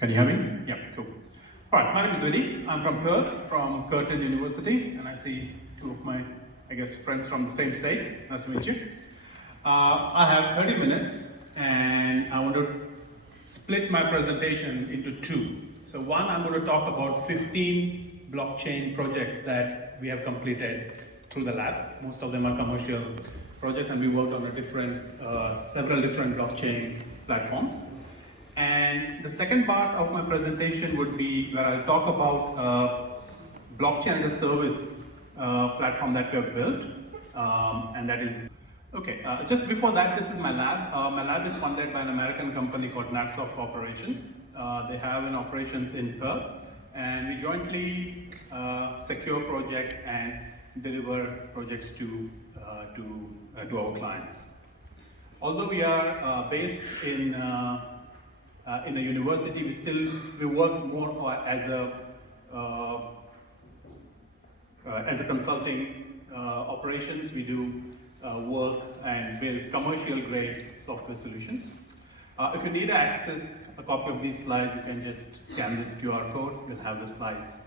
Can you hear me? Yeah, cool. All right, my name is Vidy. I'm from Perth, from Curtin University, and I see two of my, friends from the same state. Nice to meet you. I have 30 minutes, and I want to split my presentation into two. So one, I'm going to talk about 15 blockchain projects that we have completed through the lab. Most of them are commercial projects, and we worked on several different blockchain platforms. And the second part of my presentation would be where I'll talk about blockchain as a service platform that we have built, and that is okay. Just before that, this is my lab. My lab is funded by an American company called Natsoft Corporation. They have an operations in Perth, and we jointly secure projects and deliver projects to our clients. Although we are based in a university, we work more as a consulting operations. We do work and build commercial grade software solutions. If you need access a copy of these slides, you can just scan this QR code. We'll have the slides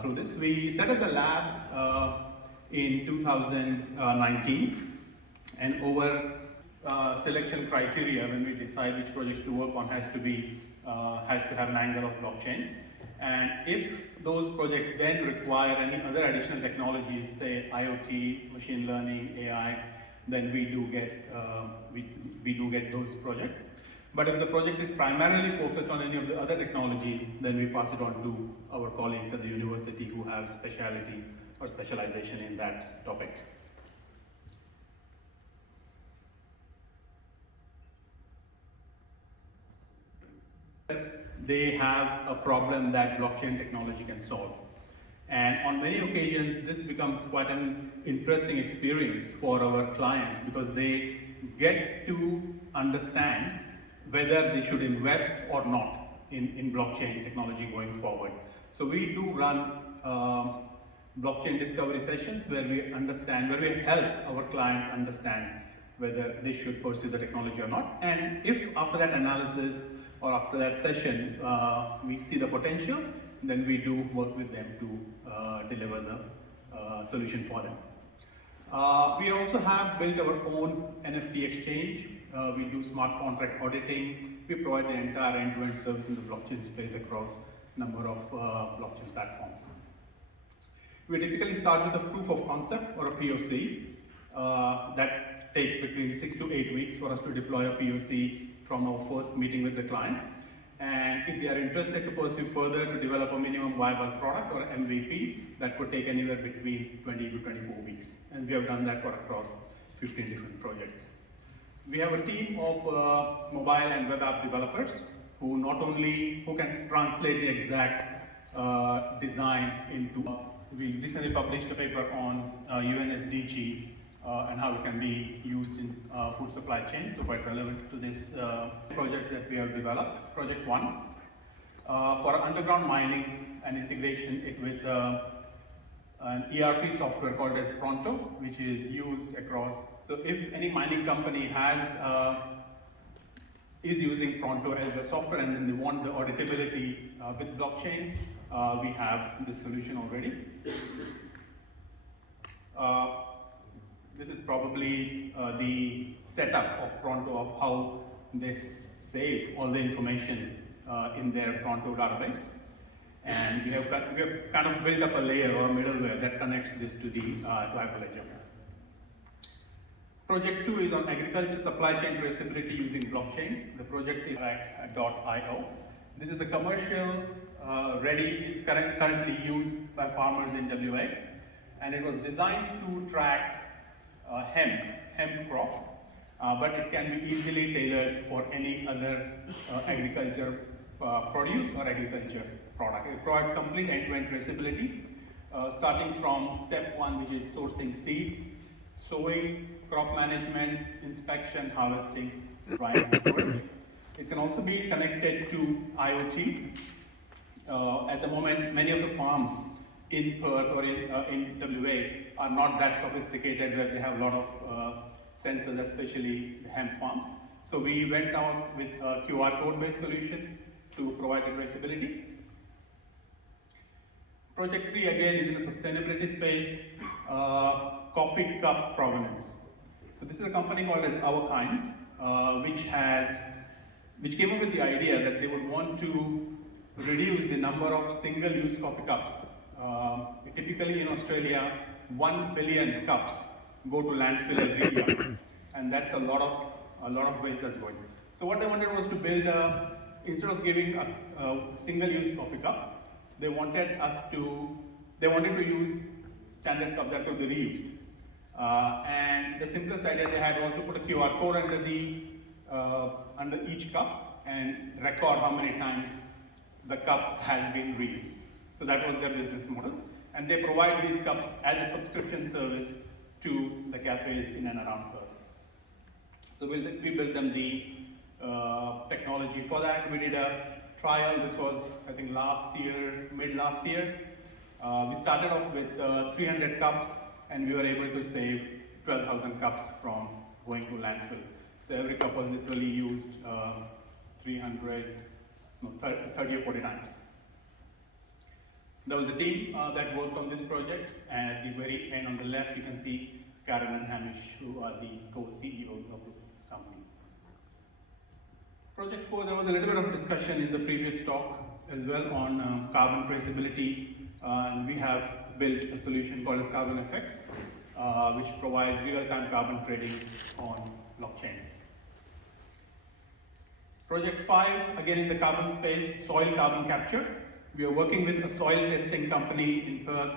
through this. We set up the lab in 2019, and over selection criteria when we decide which projects to work on has to have an angle of blockchain. And if those projects then require any other additional technologies, say IoT, machine learning, AI, then we do get those projects. But if the project is primarily focused on any of the other technologies, then we pass it on to our colleagues at the university who have speciality or specialization in that topic. They have a problem that blockchain technology can solve. And on many occasions, this becomes quite an interesting experience for our clients because they get to understand whether they should invest or not in blockchain technology going forward. So we do run blockchain discovery sessions where we help our clients understand whether they should pursue the technology or not. And if after that analysis or after that session we see the potential, then we do work with them to deliver the solution for them. We also have built our own NFT exchange. We do smart contract auditing. We provide the entire end-to-end service in the blockchain space across a number of blockchain platforms. We typically start with a proof of concept or a POC that takes between 6 to 8 weeks for us to deploy a POC from our first meeting with the client. And if they are interested to pursue further to develop a minimum viable product or MVP, that could take anywhere between 20 to 24 weeks. And we have done that for across 15 different projects. We have a team of mobile and web app developers who can translate the exact design into. We recently published a paper on UNSDG and how it can be used in food supply chain, so quite relevant to this project that we have developed. Project 1, for underground mining and integration it with an ERP software called as Pronto, which is used across. So if any mining company is using Pronto as the software and then they want the auditability with blockchain, we have this solution already. This is probably the setup of Pronto of how they save all the information in their Pronto database. And we have kind of built up a layer or a middleware that connects this to Hyperledger. Project 2 is on agriculture supply chain traceability using blockchain. The project is .io. This is the commercial ready, currently used by farmers in WA. And it was designed to track hemp crop, but it can be easily tailored for any other agriculture produce or agriculture product. It provides complete end-to-end traceability, starting from step 1, which is sourcing seeds, sowing, crop management, inspection, harvesting, drying, and storage. It can also be connected to IoT. At the moment, many of the farms in Perth or in WA are not that sophisticated, where they have a lot of sensors, especially the hemp farms. So we went out with a QR code-based solution to provide traceability. Project 3 again is in the sustainability space, coffee cup provenance. So this is a company called as Our Kinds, which came up with the idea that they would want to reduce the number of single-use coffee cups. Typically in Australia, 1 billion cups go to landfill every year, and that's a lot of waste that's going. So what they wanted was to build instead of giving a single-use coffee cup, they wanted to use standard cups that could be reused. And the simplest idea they had was to put a QR code under each cup and record how many times the cup has been reused. So that was their business model. And they provide these cups as a subscription service to the cafes in and around Perth. So we built them the technology for that. We did a trial. This was, I think, mid last year. We started off with 300 cups, and we were able to save 12,000 cups from going to landfill. So every cup was literally used 30 or 40 times. There was a team that worked on this project, and at the very end on the left, you can see Karen and Hamish, who are the co-CEOs of this company. Project 4, there was a little bit of discussion in the previous talk as well on carbon traceability. And we have built a solution called as Carbon Effects, which provides real-time carbon trading on blockchain. Project 5, again in the carbon space, soil carbon capture. We are working with a soil testing company in Perth,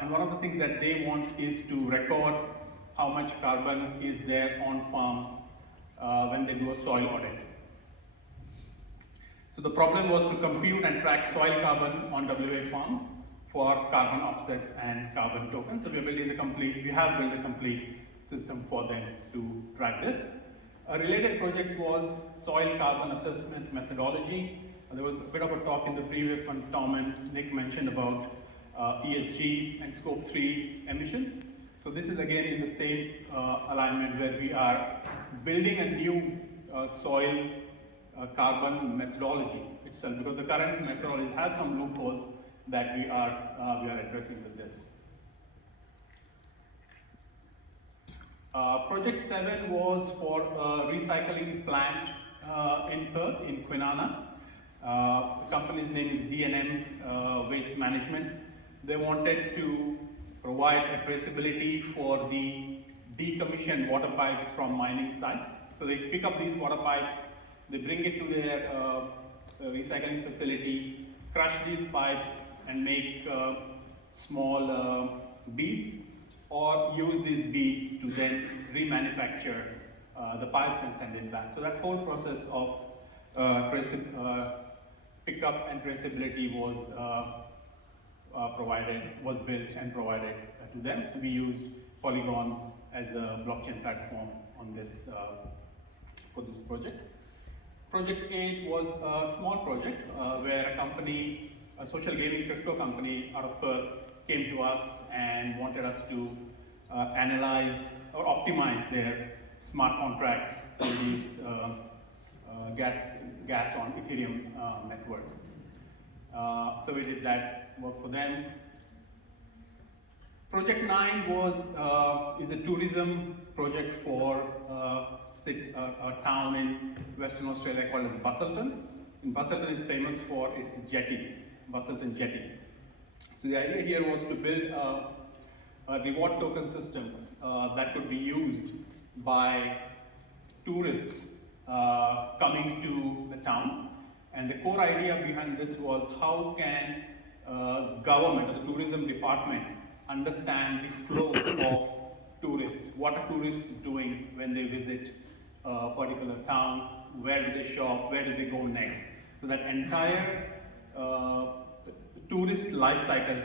and one of the things that they want is to record how much carbon is there on farms when they do a soil audit. So the problem was to compute and track soil carbon on WA farms for carbon offsets and carbon tokens. So we have built a complete system for them to track this. A related project was soil carbon assessment methodology. There was a bit of a talk in the previous one. Tom and Nick mentioned about ESG and Scope 3 emissions. So this is again in the same alignment where we are building a new soil carbon methodology itself, because the current methodologies have some loopholes that we are addressing with this. Project 7 was for a recycling plant in Perth, in Kwinana. The company's name is D&M Waste Management. They wanted to provide a traceability for the decommissioned water pipes from mining sites. So they pick up these water pipes, they bring it to their recycling facility, crush these pipes and make small beads, or use these beads to then remanufacture the pipes and send it back. So that whole process of pickup and traceability was built and provided to them. We used Polygon as a blockchain platform on this for this project. Project 8 was a small project where a social gaming crypto company out of Perth came to us and wanted us to analyze or optimize their smart contracts to use gas on Ethereum network. So we did that work for them. Project 9 is a tourism project for a town in Western Australia called as Busselton. And Busselton is famous for its jetty, Busselton Jetty. So the idea here was to build a reward token system that could be used by tourists coming to the town. And the core idea behind this was how can government or the tourism department understand the flow of tourists. What are tourists doing when they visit a particular town? Where do they shop? Where do they go next? So that entire tourist life cycle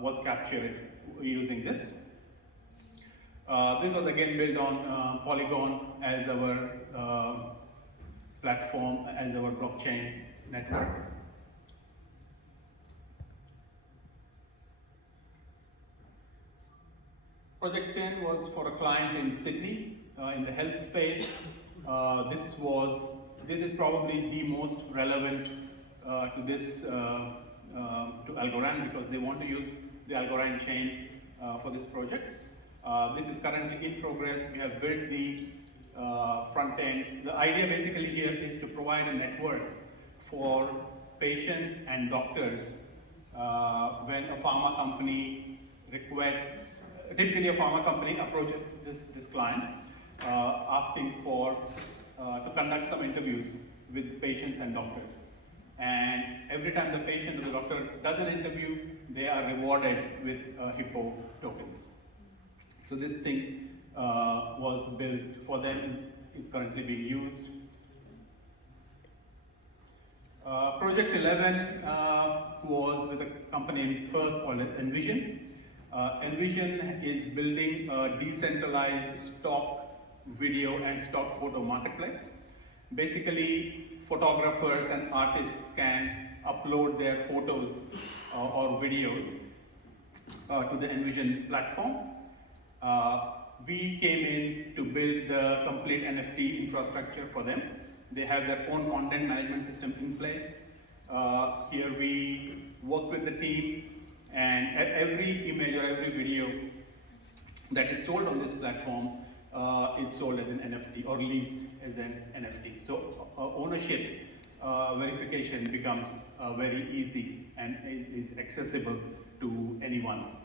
was captured using this. This was again built on Polygon as our platform, as our blockchain network. Project 10 was for a client in Sydney in the health space. This was this is probably the most relevant to this, to Algorand, because they want to use the Algorand chain for this project. This is currently in progress. We have built the front end. The idea basically here is to provide a network for patients and doctors when a pharma company requests, typically a pharma company approaches this client asking for to conduct some interviews with patients and doctors. And every time the patient or the doctor does an interview, they are rewarded with Hippo tokens. So this thing was built for them, is currently being used. Project 11 was with a company in Perth called Envision. Envision is building a decentralized stock video and stock photo marketplace. Basically, photographers and artists can upload their photos or videos to the Envision platform. We came in to build the complete NFT infrastructure for them. They have their own content management system in place. Here we work with the team, and every image or every video that is sold on this platform is sold as an NFT or leased as an NFT. So ownership verification becomes very easy and is accessible to anyone.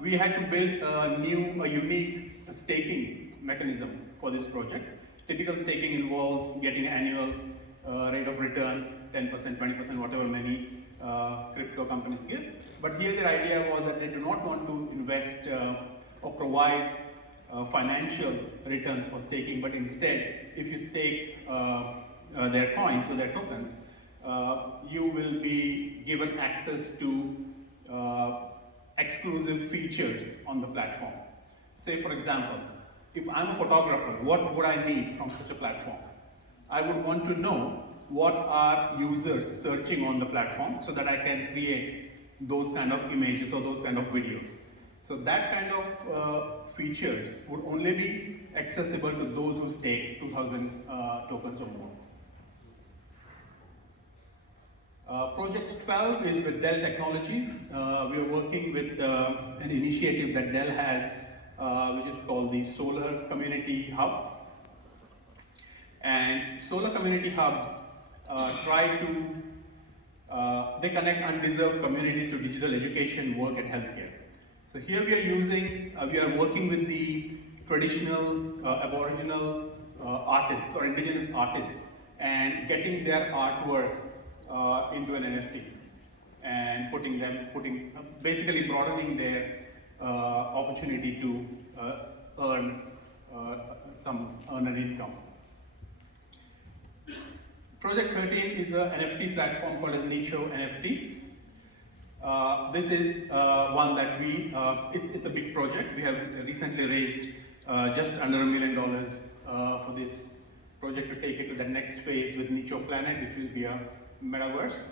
We had to build a unique staking mechanism for this project. Typical staking involves getting an annual rate of return, 10%, 20%, whatever many crypto companies give. But here their idea was that they do not want to invest or provide financial returns for staking, but instead, if you stake their coins or their tokens, you will be given access to exclusive features on the platform. Say, for example, if I'm a photographer, what would I need from such a platform? I would want to know what are users searching on the platform so that I can create those kind of images or those kind of videos. So that kind of features would only be accessible to those who stake 2,000 tokens or more. Project 12 is with Dell Technologies. We are working with an initiative that Dell has, which is called the Solar Community Hub. And Solar Community Hubs they connect undeserved communities to digital education, work, and healthcare. So here we are working with the traditional Aboriginal artists or indigenous artists and getting their artwork into an NFT and basically broadening their opportunity to earn an income. Project 13 is an NFT platform called Nicho NFT. This is one that it's a big project. We have recently raised just under $1 million for this project to take it to the next phase with Nicho Planet, which will be a metaverse.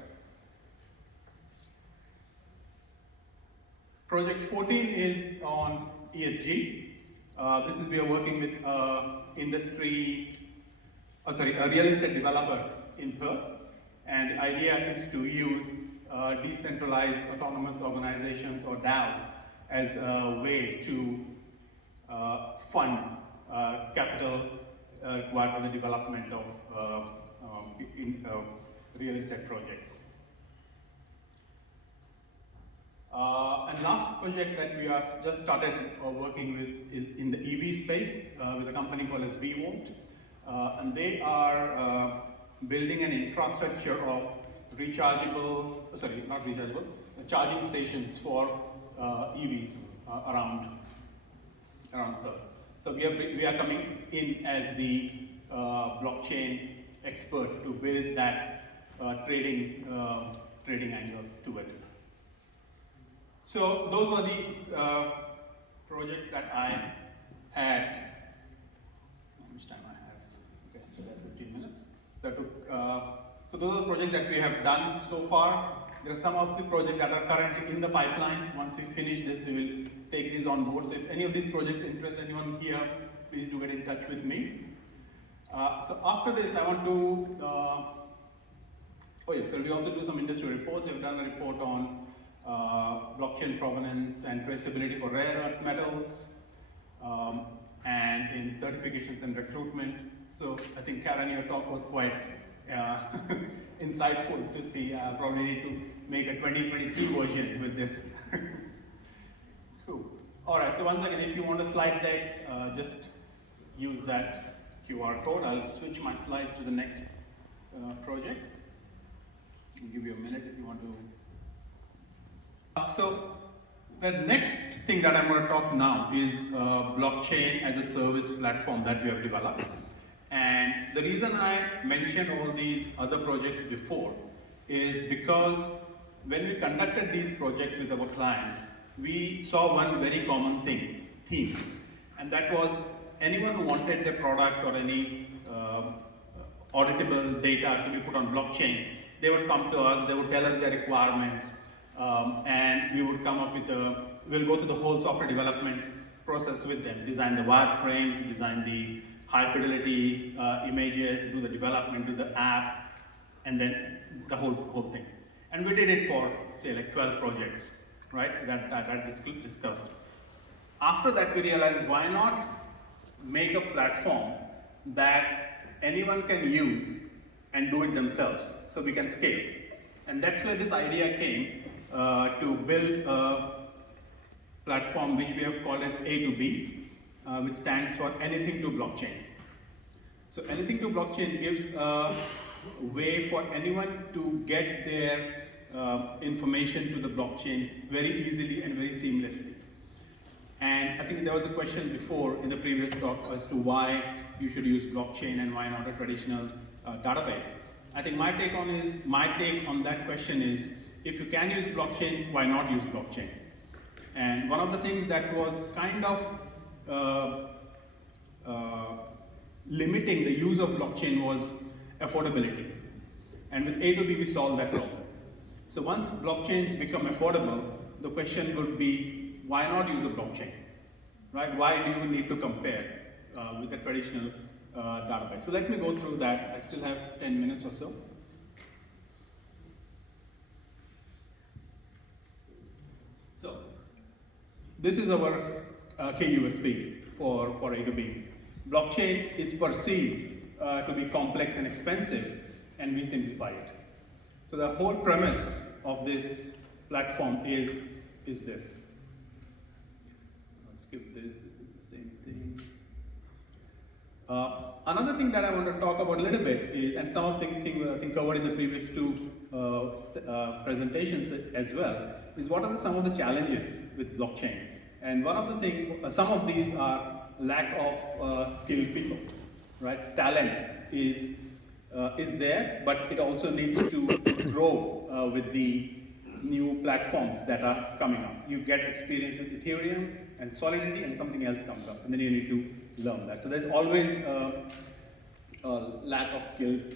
Project 14 is on ESG. We are working with a real estate developer in Perth, and the idea is to use decentralized autonomous organizations or DAOs as a way to fund capital required for the development of real estate projects. And last project that we are just started working with is in the EV space with a company called as VVolt. And they are building an infrastructure of charging stations for EVs around Perth. So we are coming in as the blockchain expert to build that trading angle to it. So those were the projects that I had. How much time I have? Okay, still have 15 minutes. So those are the projects that we have done so far. There are some of the projects that are currently in the pipeline. Once we finish this, we will take these on board. So if any of these projects interest anyone here, please do get in touch with me. So after this, I want to, oh yes, so we also do some industry reports. We've done a report on blockchain provenance and traceability for rare earth metals, and in certifications and recruitment. So I think Karen, your talk was quite insightful to see. I probably need to make a 2023 version with this. Cool. All right, so once again, if you want a slide deck, just use that QR code. I'll switch my slides to the next project. I'll give you a minute if you want to. So the next thing that I'm going to talk now is blockchain as a service platform that we have developed. And the reason I mentioned all these other projects before is because when we conducted these projects with our clients, we saw one very common theme, and that was anyone who wanted their product or any auditable data to be put on blockchain, they would come to us, they would tell us their requirements, and we would come up with we'll go through the whole software development process with them, design the wireframes, design the high fidelity images, do the development, do the app, and then the whole thing. And we did it for, say, like 12 projects, right, that discussed. After that, we realized, why not make a platform that anyone can use and do it themselves, so we can scale. And that's where this idea came to build a platform which we have called as A2B, which stands for anything to blockchain. So anything to blockchain gives a way for anyone to get their information to the blockchain very easily and very seamlessly. And I think there was a question before in the previous talk as to why you should use blockchain and why not a traditional database. I think my take on that question is, if you can use blockchain, why not use blockchain? And one of the things that was kind of limiting the use of blockchain was affordability. And with A2B, we solved that problem. So once blockchains become affordable, the question would be, why not use a blockchain? Right? Why do you need to compare with a traditional database? So let me go through that. I still have 10 minutes or so. So this is our key USP for A2B. Blockchain is perceived to be complex and expensive, and we simplify it. So the whole premise of this platform is this. I'll skip this. This is the same thing. Another thing that I want to talk about a little bit is, and some of the things I think covered in the previous two presentations as well, is what are some of the challenges with blockchain. And one of the things, some of these are lack of skilled people, right? Talent is there, but it also needs to grow with the new platforms that are coming up. You get experience with Ethereum and Solidity, and something else comes up, and then you need to learn that. So there's always a lack of skilled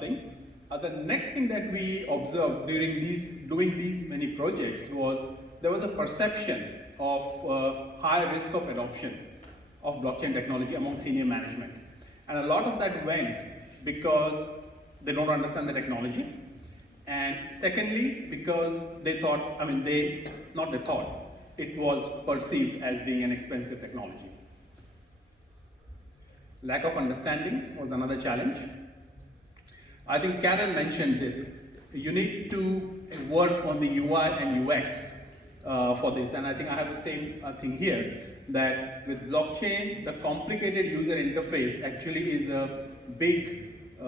thing. The next thing that we observed during doing these many projects was there was a perception of high risk of adoption of blockchain technology among senior management. And a lot of that went because they don't understand the technology. And secondly, because they thought, it was perceived as being an expensive technology. Lack of understanding was another challenge. I think Karen mentioned this. You need to work on the UI and UX for this, and I think I have the same thing here, that with blockchain, the complicated user interface actually is a big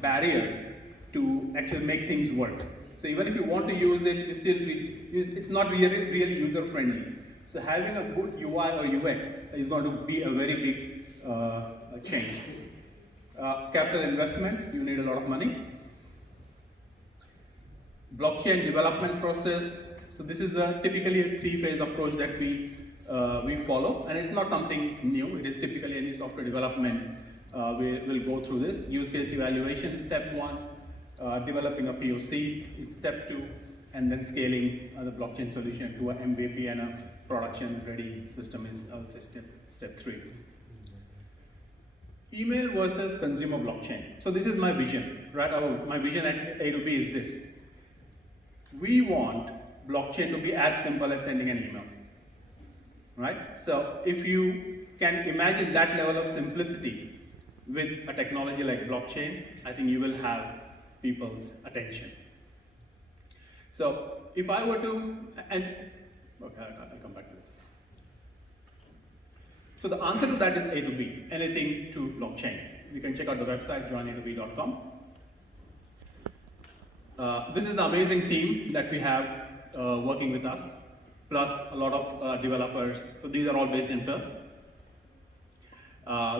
barrier to actually make things work. So even if you want to use it, it's not really user friendly. So having a good UI or UX is going to be a very big change. Capital investment, you need a lot of money. Blockchain development process. So this is typically a three-phase approach that we follow, and it's not something new. It is typically any software development. We'll go through this. Use case evaluation is step one. Developing a POC is step two, and then scaling the blockchain solution to an MVP and a production-ready system is, I would say, step three. Email versus consumer blockchain. So this is my vision, right? My vision at A2B is this. We want blockchain to be as simple as sending an email, right? So if you can imagine that level of simplicity with a technology like blockchain, I think you will have people's attention. So if I were to, okay, I'll come back to it. So the answer to that is A2B, anything to blockchain. You can check out the website, joina2b.com. This is the amazing team that we have working with us, plus a lot of developers. So these are all based in Perth.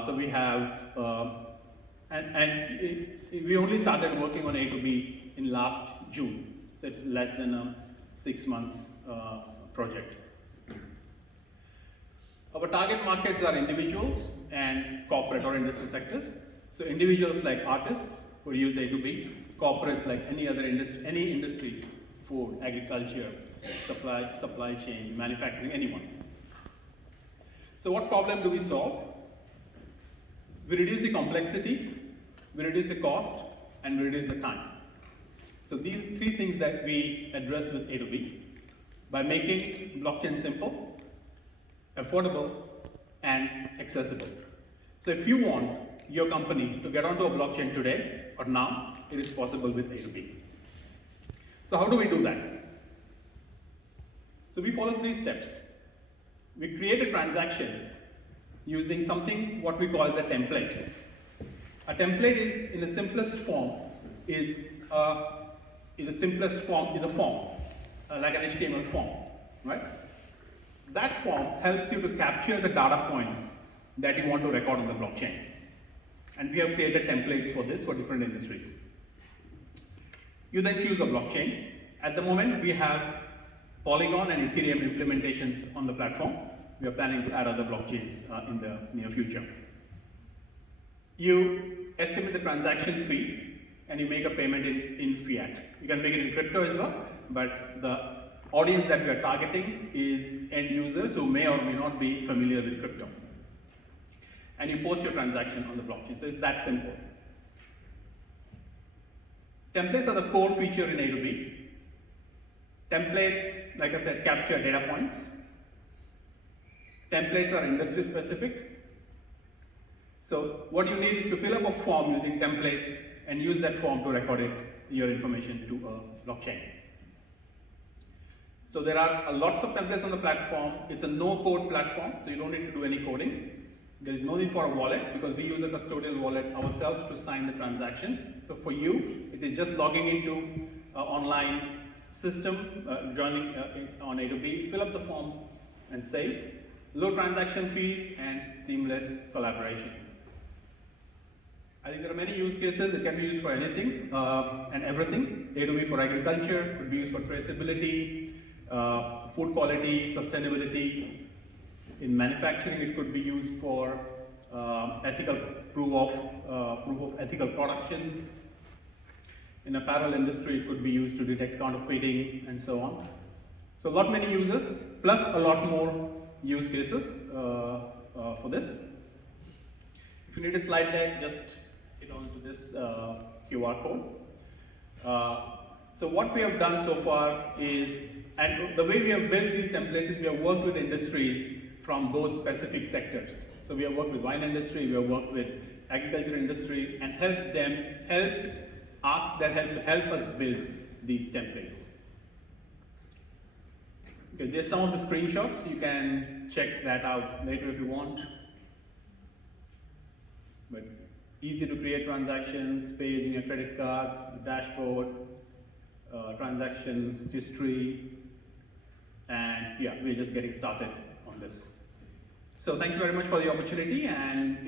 So we have, we only started working on A2B in last June. So it's less than a 6 months project. Our target markets are individuals and corporate or industry sectors. So individuals like artists who use the A2B, corporates like any other industry, food, agriculture, supply chain, manufacturing, anyone. So what problem do we solve? We reduce the complexity, we reduce the cost, and we reduce the time. So these three things that we address with A2B by making blockchain simple, affordable, and accessible. So if you want your company to get onto a blockchain today or now, it is possible with A2B. So how do we do that? So we follow 3 steps. We create a transaction using something what we call as a template. A template is, in the simplest form, is a form, like an HTML form, right? That form helps you to capture the data points that you want to record on the blockchain. And we have created templates for this for different industries. You then choose a blockchain. At the moment, we have Polygon and Ethereum implementations on the platform. We are planning to add other blockchains in the near future. You estimate the transaction fee and you make a payment in fiat. You can make it in crypto as well, but the audience that we are targeting is end users who may or may not be familiar with crypto. And you post your transaction on the blockchain. So it's that simple. Templates are the core feature in A2B. Templates, like I said, capture data points. Templates are industry specific. So what you need is to fill up a form using templates and use that form to record your information to a blockchain. So there are lots of templates on the platform. It's a no-code platform, so you don't need to do any coding. There is no need for a wallet because we use a custodial wallet ourselves to sign the transactions. So for you, it is just logging into an online system, joining on A2B, fill up the forms and save. Low transaction fees and seamless collaboration. I think there are many use cases. It can be used for anything and everything. A2B for agriculture, could be used for traceability, food quality, sustainability. In manufacturing, it could be used for ethical proof of ethical production. In apparel industry, it could be used to detect counterfeiting and so on. So a lot many users, plus a lot more use cases for this. If you need a slide deck, just hit onto this QR code. So what we have done so far is, and the way we have built these templates is we have worked with industries from those specific sectors. So we have worked with wine industry, we have worked with agriculture industry, and ask them to help us build these templates. Okay, there's some of the screenshots. You can check that out later if you want. But easy to create transactions, pay using a credit card, dashboard, transaction history, and yeah, we're just getting started on this. So thank you very much for the opportunity, and